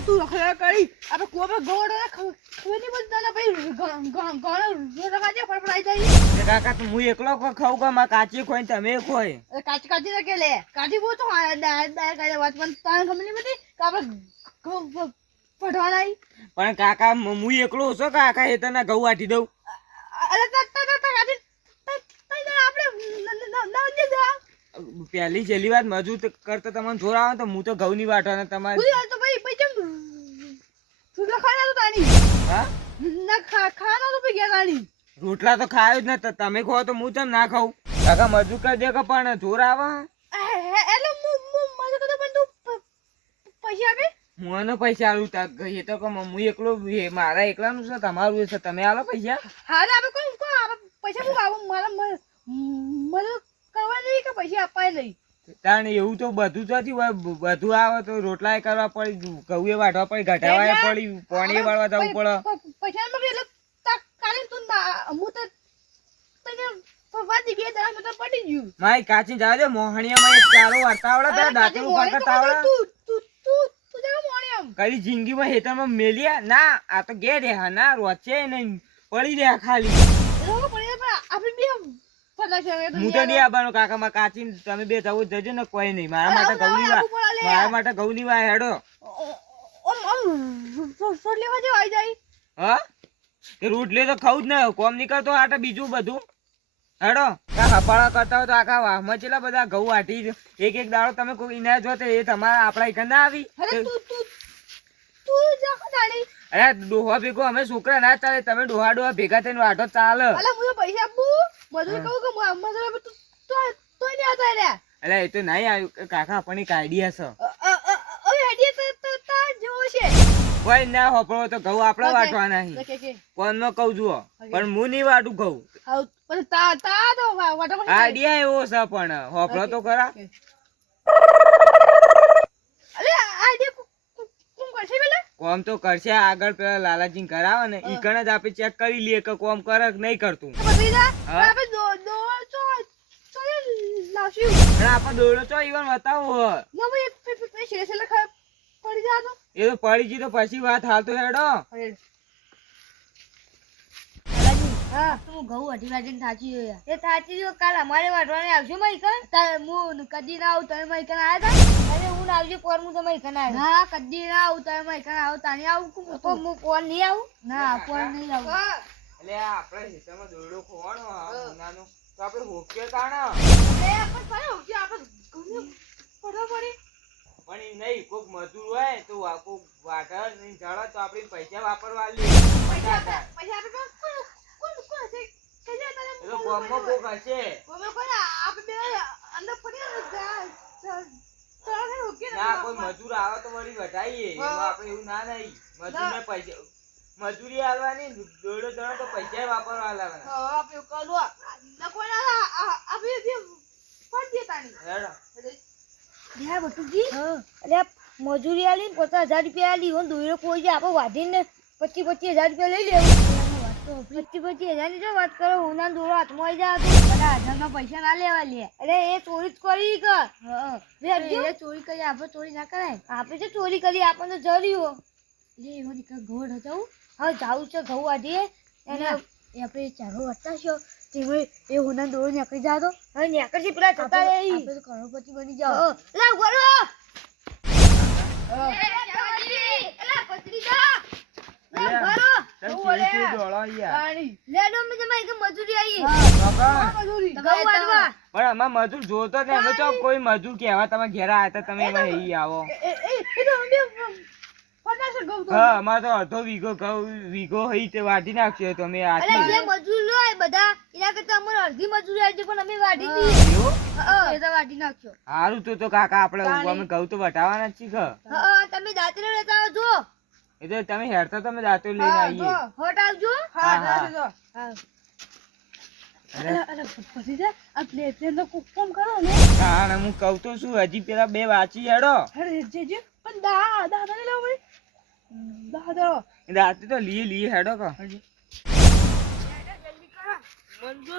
તું રખડા કરી આપણે કોબે ગોળ ખબર નહીં બધાના ભાઈ ગોળ રખાજે ફડફડાઈ જાય કાકા તો હું એકલો ખાઉં કે માં કાચી ખોઈ તમે ખોઈ કાચી રખે લે કાચી બહુ તો દાય કરે વાત પણ તારે ખબર નહીં બધી કે આપણે ફડવાના પણ કાકા હું એકલો છો કાકા એ તને ઘઉં વાટી દઉં અરે આપણે પહેલી છેલ્લી વાત મજૂર કરતા તમને જોર આવે તો હું તો ઘઉં ની વાટવાના તમારે તો ભાઈ પછી તું ખાના તો તાની હા ના ખાના તો ભાઈ ગયા તાની રોટલા તો ખાયો જ ને તમે ખો તો હું ચમ ના ખાઉં કાકા મજૂર કરી દે કે પણ જોર આવે એટલે મજૂર તો પણ તું પૈસા આપે હું એનો પૈસા આલું એ તો હું એકલો મારા એકલાનું છે તમારું છે તમે આલો પૈસા હા આપણે કોણ પૈસા હું આવું મારા મદદ કરવા નહીં કે પૈસા આપવા નહીં તાણ એવું તો બધું જ નથી હોય બધું આવે તો રોટલા કરવા પડી ઘઉં વાટવા પડી ઘટાવા પડી પાણી વાળવા જવું પડે પૈસા મગે એટલે કાલે તું હું તો તને વાદી બે દાડા માં તો પડી ગયું મારી કાચી જાજે મોહણીયામાં એક ચારો વાર્તા આવડે દાંતનું પકડતા આવડે તું જરા મોણિયમ કઈ જિંદગીમાં હેતરમાં મેલ્યા ના આ તો ગે રહ્યા ના રોચે નહીં પડી રહ્યા ખાલી આપણે બે હું તો નહીં આવવાનો કાકા માં કાચી તમે બે જવું જજો ને કોઈ નહીં મારા માટે ઘઉં ની મારા માટે ઘઉં ની વા હેડો હા એ રોટલી તો ખાવું જ ને કોમ નહીં કરતો આટા બીજું બધું હેડો હપાળા કરતા હોય તો આખા વાહમાં ચેલા બધા ઘઉં વાટી એક દાડો તમે કોઈ ઇના જો તો એ તમારા આપડા એક ના આવી અરે ડોહા ભેગો અમે છોકરા ના ચાલે તમે ડોહા ભેગા થઈને વાટો ચાલે પૈસા આપું મજૂર કહું કે અરે એ તો નહીં આવ્યું કાકા આપણને આઈડિયા છે કોઈ ના હોપડો તો ઘઉં આપડે વાટવાના કોણ નો કઉ જુઓ પણ હું નહીં વાટું ઘઉં આઈડિયા એવો છે પણ હોપડો તો ખરા કોમ તો કરશે આગળ પેલા લાલાજી કરાવે ને ઈ કણ જ આપણે ચેક કરી લઈએ કે કોમ કરે કે નહીં કરતું આપણે દોડો છો ઈવન બતાવો એ તો પડી ગઈ તો પછી વાત હાલ તો હેડો ઘઉં અઢી વાગે થાચી એ થાચી ગયો કાલ અમારે વાટવાને આવજો હું કદી ના આવું તમે મૈકન આવ્યા હતા અરે હું આવજો કોર હું તમે મૈકન આવ્યો હા કદી ના આવું તમે મૈકન આવો તાને આવું હું કોણ નહીં આવું ના કોણ નહીં આવું એટલે આપણે હિસાબમાં દોરડો ખોવાનો નાનો તો આપણે હોક્યો તાણા એ આપણે પાડે હોક્યો આપણે ઘઉં પડવા પડે પણ ઈ નહીં કોક મજૂર હોય તો કોક વાટર નહીં જળો તો આપણે પૈસા વાપરવા લઈએ પૈસા આપણે કોણ હશે કે જે તને એ તો ગામમાં કોક હશે કોઈ આપણે બે અંદર પડી ના કોઈ મજૂર આવે તો વળી વધાઈએ એમાં આપણે એવું ના નહીં મજૂરને પૈસા મજૂરી આલવાની દોડો જણો તો પૈસા વાપરવા આલવાના આપણે કલો નકોના આપણે જે ફટ દેતાની હેડો યા બટુજી અરે મજૂરી આલી 50,000 રૂપિયા આલી હું દોયરો કોઈ આપણે વાઢીને 25,000 રૂપિયા લઈ લેવું 25,000 ની જો વાત કરો હું ના દોરો હાથમાં આવી જા તો 1000 પૈસા ના લેવા લે અરે એ ચોરી જ કરી કે એ ચોરી કરી આપણે ચોરી ના કરાય આપણે જે ચોરી કરી આપણને જર્યો લે એવો નીકળ ઘોડ જાઉં હા જાઉં છે ઘઉં વાઢીએ અને આપણે ચારો વટાશો તેમાં એ હોના દોરો નીકળી જાતો હવે નીકળશે પેલા જતા રહે આપણે તો કરોડપતિ બની જાઓ લા ગોરો એલા પત્રી જા લા ગોરો મજૂર જોતો ને અમે તો કોઈ મજૂર કેવા તમે ઘેરા આવ્યા તમે એમાં આવો હા અમારે તો અડધો વીઘો હઈ તે વાઢી નાખશે તો અમે મજૂર હોય બધા એના કરતા અમારે અડધી મજૂરી આવી પણ અમે વાઢી દીધી વાઢી નાખ્યો સારું તો કાકા આપડે અમે ઘઉં તો વટાવાના જ છીએ તમે દાંતરે લેતા આવજો એ તો તમે હેરતા તમે દાંતો લઈને આવીએ હોટ આવજો હા હું કઉ તો શું હજી પેલા બે વાંચી હેડો રાતે તો લીએ હેડો કો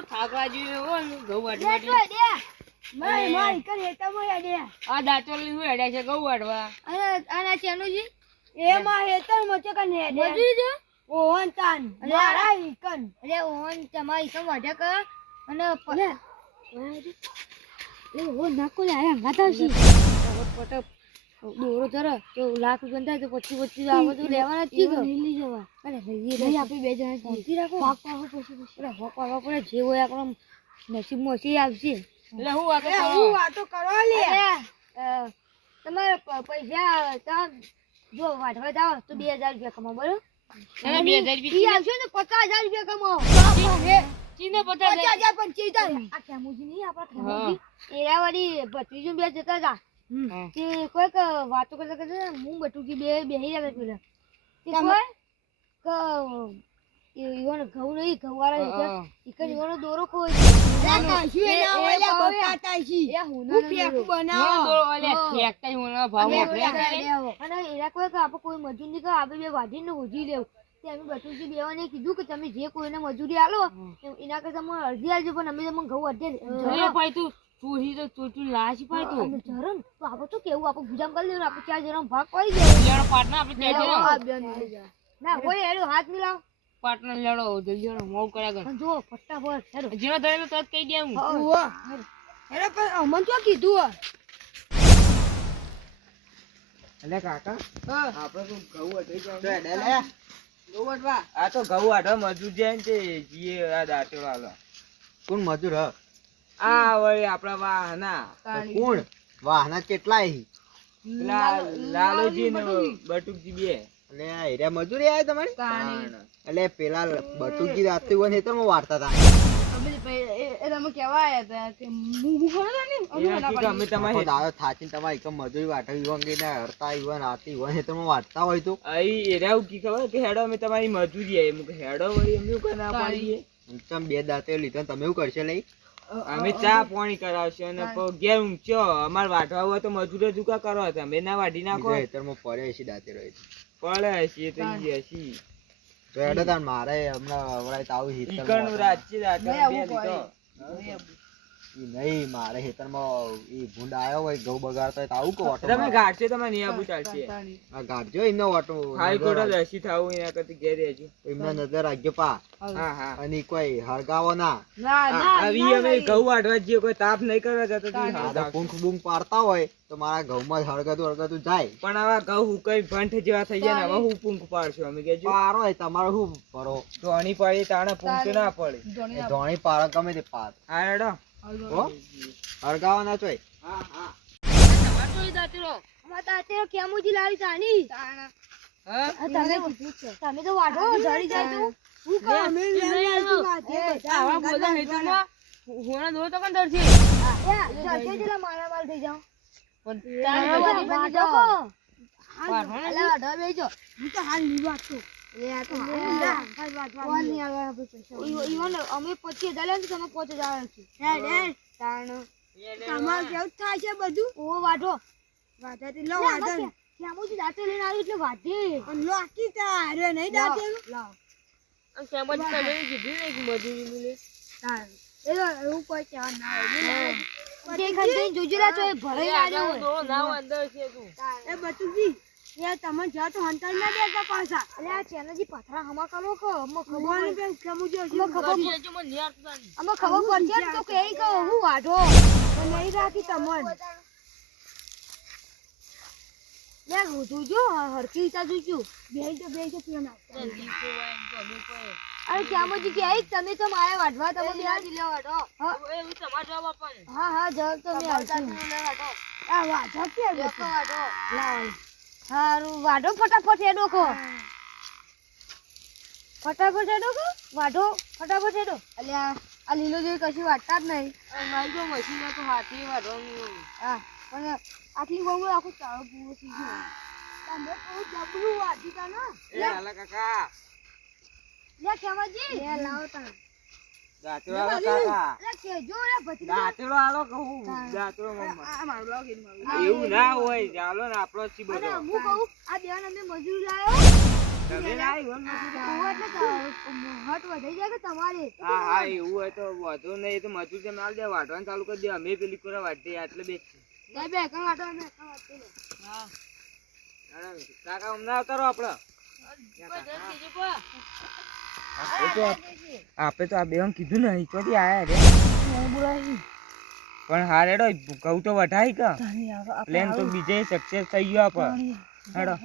થાક વાજી ઘઉં વાટવા આ દાંતો લઈને હેડ્યા છે ઘઉં વાટવા અને ચેનુજી એમાં હેતર મચે કને મજૂરી છે ઓહન તાન મારા ઈકન અરે ઓહન તમારી ઈકન વાઢ્યા કર અને લે ઓ નાકો લે આયા ગાતાશી પટ દોરો જરા તો લાખ રૂપિયા થાય તો 25 આવે તો લેવાના જ છે લઈ જવા અરે લઈ આપણે બે જણા જીતી રાખો ભાગ પાડો પછી અરે ભાગ પાડવા પડે જે હોય આપણો નસીબમાં છે આવશે એટલે હું વાતો કરો લે તમારે પૈસા તા જો વાઢવા જાવ તો 2000 રૂપિયા કમાવો બરોબર 2000 રૂપિયા આવશે ને 50000 રૂપિયા કમાવો ચીને 50000 પણ ચીતા આ કેમુજી નહીં આપણા કેમુજી એરા વાળી ભત્રીજો બે જતા હતા કે કોઈક વાતો કરતા કરતા હું બટુકી બેહી રહ્યા પેલા કે કોઈ કે ઈવન ઘઉં નહીં ઘઉં વાળા ઈકન ઈવનો દોરો કોઈ કોઈ મજૂર નહીં આપણે બે વાઢીને હોજી લેવું અમે બટુજી બેવાને કીધું કે તમે જે કોઈને મજૂરી આલો એના કરતા મને અડધી આલજો પણ અમે તમને ઘઉં અડધી ચોરી તો ચોચું લાશી પાય તો જરન તો આપણે તો કેવું આપણે ગુજામ કરી લેવું આપણે ચાર જણા ભાગ પડી જાય લેડો પાટના આપણે ચાર ના કોઈ એનો હાથ મિલાવ પાટના લેડો જલ્દી લેડો મોવ કર્યા કર જો ફટાફટ હેડો જેનો ધરેલો તરત કહી દે હું હેડો પણ અમન તો કીધું અલે કાકા આપણે તો ઘઉં અટઈ જાય આ તો ઘઉં આઢવા મજૂર જાય ને તે જીએ આ દાંતેડો આલો કોણ મજૂર હ આ વળી આપણા વાહના કોણ વાહના કેટલા હી પેલા લાલોજી ને બટુકજી બે એટલે આ હીરા મજૂરી આયા તમારી એટલે પેલા બટુકી રાતે હોય તો હું વાર્તા હતા તમે કેવા આયા હતા કે હું ખરો ને અમે તમારી દાદા થાચીને તમારી એકમ મજૂરી વાટવી વંગી ને હરતા ઈવન આતી હોય તો હું વાટતા હોય તો અહીં એરા કી ખબર કે હેડો અમે તમારી મજૂરી આવી મુકે હેડો વળી અમે કોઈ ના પાડીએ તમે બે દાંતે લીધો તમે એવું કરશે લઈ અમે ચા પાણી કરાવશે અને ઘેર ઊંચો અમાર વાઢવા હોય તો મજૂરો જુકા કરો તમે ના વાઢી નાખો ખેતરમાં પડે છે દાંતે રહે પડે છે તો ઈ હસી તો હેડો તાન મારે હમણાં વળાય તો આવું હીટર ઈકણનું રાજ્ય રાતે બે લીધો નહીં મારે ખેતરમાં ઈ ભૂંડ આવ્યો હોય ઘઉં બગાડતો હોય તો આવું કહો તમે ગાડશે તમે નહીં આબુ ચાલશે આ ગાડજો એમનો ઓટો હાઈકોર્ટ જ હસી થાવું એના કરતી ઘેર રહેજો એમના નજર રાખજો પા હા હા અને કોઈ હળગાવો ના આવી અમે ઘઉં વાઢવા જઈએ કોઈ તાપ નહીં કરવા જતો દાદા પૂંખ બૂંખ પાડતા હોય તો મારા ઘઉંમાં હળગાતું જાય પણ આવા ઘઉં હુકાઈ ભંઠ જેવા થઈ જાય ને હવે હું પૂંખ પાડશું અમે કેજો પારો હોય તમારો શું પરો ધોણી પાડી તાણે પૂંખ ના પડે ધોણી પારો ગમે તે પાર હા હેડો હો હળગાવો ના ચોય હા હા અમાર કેમુજી લાવી તાણી તમે તો વાઢો જડી જાય તો હું કહું અમે આવા બોલા હેતરમાં હોણા દો તો કંદર છે જલ્દી જલા મારા માલ થઈ જાવ પણ તારે તારે બધી જાવ વાઢો અલા વાઢો બેજો હું તો હાલ ની વાત છું એ આ તો કોણ ની આવા પૈસા ઈવન અમે 25000 લે તમે 5000 છે હેડ તાણ તમાર કેવું થાય છે બધું ઓ વાઢો વાઢાથી લો વાઢો કેમુજી દાંતે લઈને આવી એટલે વાઢે અને લો આકી તારે નહીં દાંતે લાવ અને કેમજી તમે કીધું ને કે મજૂરી મિલે તાણ એલો એવું કોઈ કે ના હોય જે ખંડે જોજેલા તો એ ભરે આવ્યો હોય દોડો નાવ અંદર છે તું એ બટુજી એ તમને જા તો હંતાઈ ના દેતા પાછા અલે આ ચેનજી પથરા હમા કરો કે અમ ખબર ને કેમુજી અમ ખબર હજુ મને નિયાર તું અમ ખબર પડશે તો કે ઈ કહું હું વાઢો નહીં રાખી તમને લે હું જો હરકી તા જોજો બેઈ તો પીવા ના અરે કેમુજી કે આઈ તમે તો મારે વાઢવા તમે બે આજી લે વાઢો એવું તમાર જવાબ આપવાનો હા જવાબ તો મે આવશું આ વાઢો કે વાઢો લાવ હારું વાઢો ફટાફટ હેડો કો ફટાફટ હેડો કો વાઢો ફટાફટ હેડો અલ્યા આ લીલો જોઈ કશું વાટતા જ નહીં મારી જો મશીન તો હાથી વાઢવાનું હા પણ આટલી બહુ આખું ચાળો પૂરો થઈ ગયો તમે બહુ જબરું વાઢી તા ને એ હાલા કાકા લે કેમજી લે લાવ તા દાંતેડો આલો કાકા લે કેજો રે ભત્રી દાંતેડો આલો કહું દાંતેડો મમ્મા આ મારું લાવ કે એવું ના હોય ચાલો ને આપણો છી અરે બધો હું કહું આ બેન અમે મજૂર લાયો તમે ના આવ્યો ને હટ વધાઈ જાય કે તમારે હા હા એવું હોય તો વધુ નહીં તો મજૂર તમે આલ દે વાઢવાનું ચાલુ કરી દે અમે પેલી કોરા વાઢીએ એટલે બે બે કણ વાટો અમે કણ વાટો હા કાકા હમણાં આવતા રહો આપડે તો આ બેન કીધું ને ચોથી આયા રે પણ હા રેડો ઘઉં તો વઢાઈ કા પ્લેન તો બીજે સક્સેસ થઈ ગયો આપડે હેડો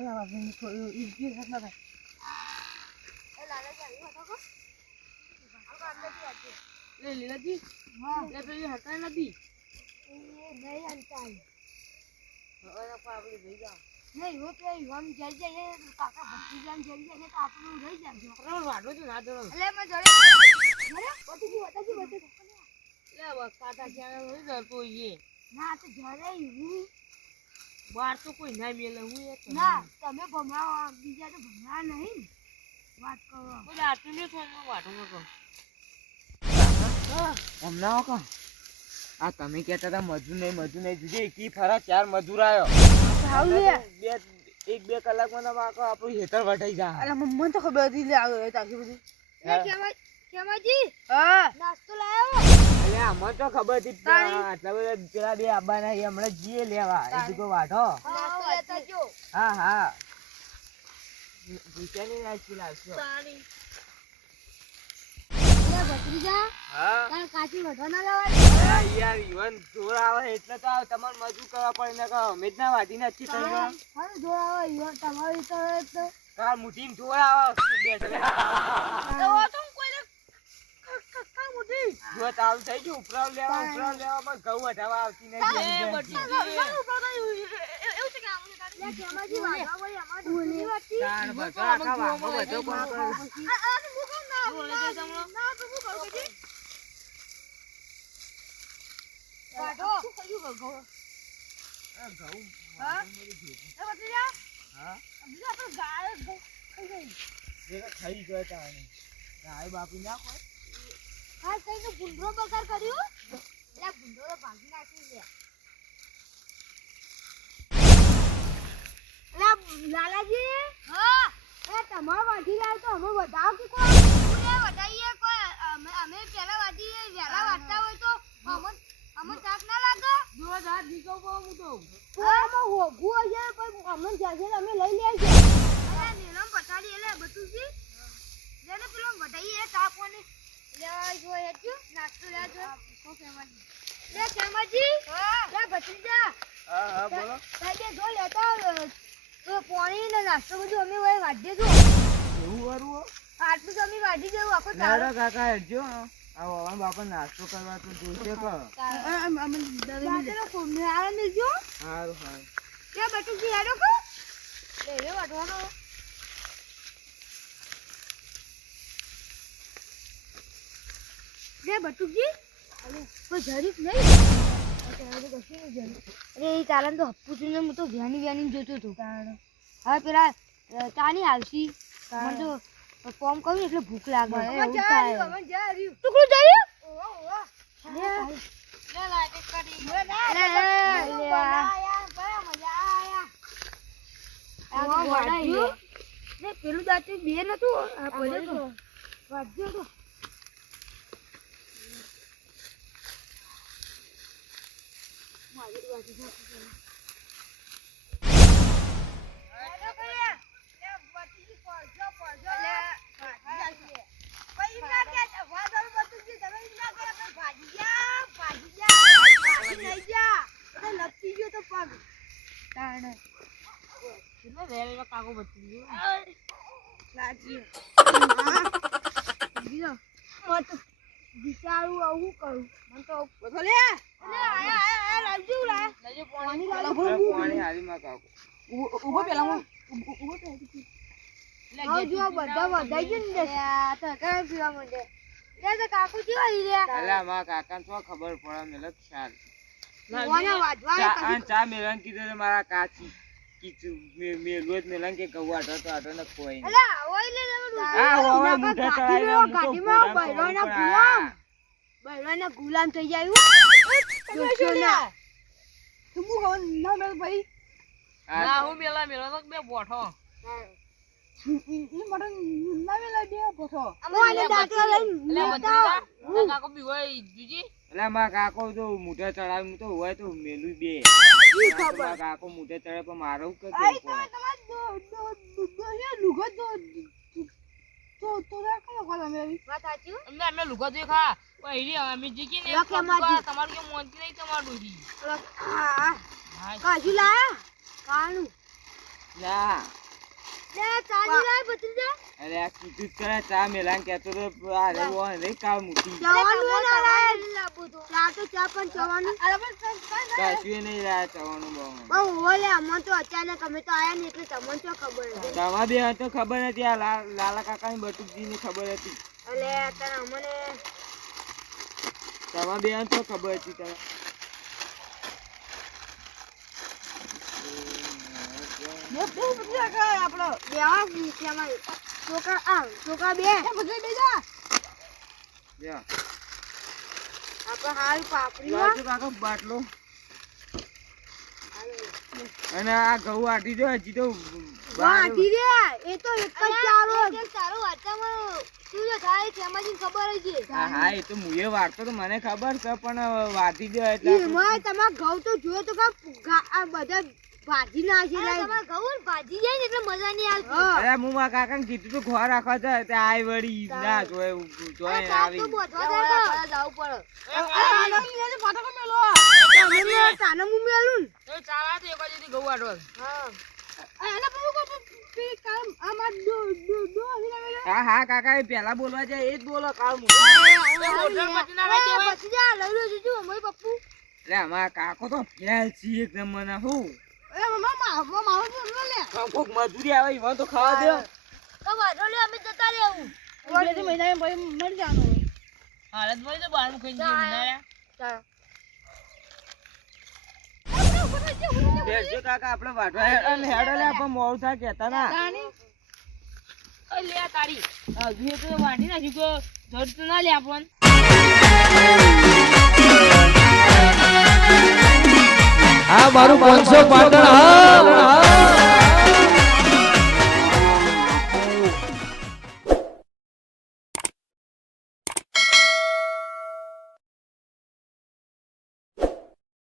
બાર તો કોઈ ના મેલે હું ના તમે ભમરા બીજા તો ભમરા નહીં વાત કરો કોઈ આટલું નહીં ફોનમાં વાટો કરો હમણાં કા આ તમે કહેતા હતા મજૂર નહીં જુજે કી ફરા 4 મજૂર આવ્યો એક બે કલાકમાં તો આખો આપણું હેતર વઢાઈ જા અરે મને તો ખબર હતી લે આવ્યો તાકી બધી કેમાજી હા નાસ્તો લાવ્યો અલે અમને તો ખબર હતી આટલા બધા પેલા બે આબાના હમણાં જીએ લેવા એ તો વાઢો નાસ્તો લેતા જો હા ભૂખ્યાની નાખી લાવશો ભત્રીજા હા કાચી વઢો ના લેવાય યાર ઈવન જોર આવે એટલે તો તમારે મજૂર કરવા પડે ને કે અમે જ ના વાઢી નાખી તઈ હા જોર આવે ઈવન તમારી તો કાર મુઠીમ જોર આવે તો કોઈને કા મુઠી જો તાવ થઈ ગયું ઉપરાવ લેવા બસ ઘઉં વઢાવા આવતી નહીં એવું છે કે આમને કેમાજી વાઢવા હોય અમાર તાણ બધા આખા વાંગો બધો કોણ કરે ખાઈ ગયો ગાય બાપી ના કોઈ હા કઈ તો ભૂંડરો બગાર કર્યું એટલે ભૂંડરો ભાગી નાખ્યું છે લાલાજી હા એ તમારો વાઢી લાવ તો અમે વધાવ કે કોઈ વધાઈએ કોઈ અમે પેલા વાઢીએ વેલા વાઢતા હોય તો અમને તાક ના લાગે જો રાત નીકળો હું તો અમે હોગું હશે પણ અમને જાજે અમે લઈ લેજો અરે નીલમ પછાડી એટલે બતુજી જેને પેલો વધાઈએ તાપોને લે જો હેજો નાસ્તો લેજો કો કેમાજી લે કેમાજી લે ભત્રીજા હા બોલો સાહેબ જો લેતા તો પાણી ને નાસ્તો બધું અમે હોય વાઢી દો એવું વારું આટલું તો અમે વાઢી દેવું આખો નાડા કાકા હેડજો આ વાવણ બાપા નાસ્તો કરવા તો જોઈશે કે અમે દાદા કોને આ લેજો હારું કે બટુજી હેડો કો લે વાઢવાનો લે બટુજી કોઈ જરીફ નહીં અરે એ ચાલન તો હપ્પુથી ને હું તો વ્યાની જોતો હતો હવે પેલા તાની આવશી મને તો ફોર્મ કર્યું એટલે ભૂખ લાગે ટુકડું જયું પેલું દાંતું બે નતું વાંચજો તો વિચારું આવું કરું મને તો પાણી હારી માં કાકો ઉભો પેલા જો બધા વધાઈ ગયું ને તો કામ પીવા માંડે તો કાકુ કેવા ઈ રે અલા માં કાકા તો ખબર પડે મેલક ખ્યાલ વાના વાજવા ચા મેલન કીધું મારા કાચી કીચું મેલું મેલન કે કવાટો તો આટો ન કોઈ અલા ઓય લે આ ઓય મુઠા ચડાયો ગાડીમાં બૈરાના ગુલામ થઈ જાય જોશો ના તું કોણ ના મેલ ભાઈ ના હું મેલા તો બે બોઠો ઈ મટન ના મેલા દે બોઠો ઓય દાંતો લઈને કાકો બી હોય જુજી એટલે માં કાકો તો મુઠા ચડાવ તો હોય તો મેલું બે ઈ ખબર કાકો મુઠા ચડાવ પણ મારું કે આઈ તો તમાર વાત સાચી હો? અમને અમે લુગા દે ખા પહેરી અમે જીકી ને લખે માજી. તમારું કે મોનતી નહીં તમારું જી કાજુ લાયા કાણું ના લે ચાલી લાય ભત્રીજા અરે આ કીધું જ કરે ચા મેલાન કહેતો તો આ રે વો રે કાળ મૂકી જવાનું ના લાય લાબુ તો ચા તો ચા પણ જવાનું કશું નહીં રહ્યા ચવાનું બહુ બહુ ઓલે અમન તો અચાનક અમે તો આયા ને એટલે તમને શું ખબર હતી તમારા બે તો ખબર નથી આ લાલા કાકા ની બટુકજી ની ખબર હતી એટલે અત્યારે અમને તમારા બે તો ખબર હતી તને બેવા નીચેમાં છોકરા બે લ્યો. આપણે હાલ પાપડી લાવજો કાકા બાટલો અને આ ઘઉં આટી દો હજી તો વાટી રે એ તો એક જ ચારો તારો વાટામાં શું છે થાય છે એમાં ખબર જ છે હા એ તો મુએ વાળતો તો મને ખબર છે પણ વાટી દો એટલે એમાં તમાર ઘઉં તો જો તો આ બધા ભાજી ના છે તમાર ઘઉં ભાજી જાય ને એટલે મજા નહીં આવતી અરે હું મારા કાકાને કીધું તો ઘોર રાખવા છે તે આય વળી ના જોય જોય આવી જવું પડે તાને હું મેલું એ ચાલા તો એક જ ઘઉં વાટો હા હા કાકા એ પેલા બોલવા જાય એ જ બોલો કાળ પપ્પુ એટલે અમારા કાકો તો ફેલ છે એકદમ મને હું કોક મજૂરી આવે ઈવન તો ખાવા દે અમે જતા રહેવું હાલત મળી તો બહાર મૂકી બેસજો કાકા આપણે વાટવા હેડો હેડો લે આપણે મોડું થાય કહેતા ના લે તારી હજુ તો વાટી નાખ્યું કે જડ તો ના લે આપણ આ મારું 500 પાટણ હા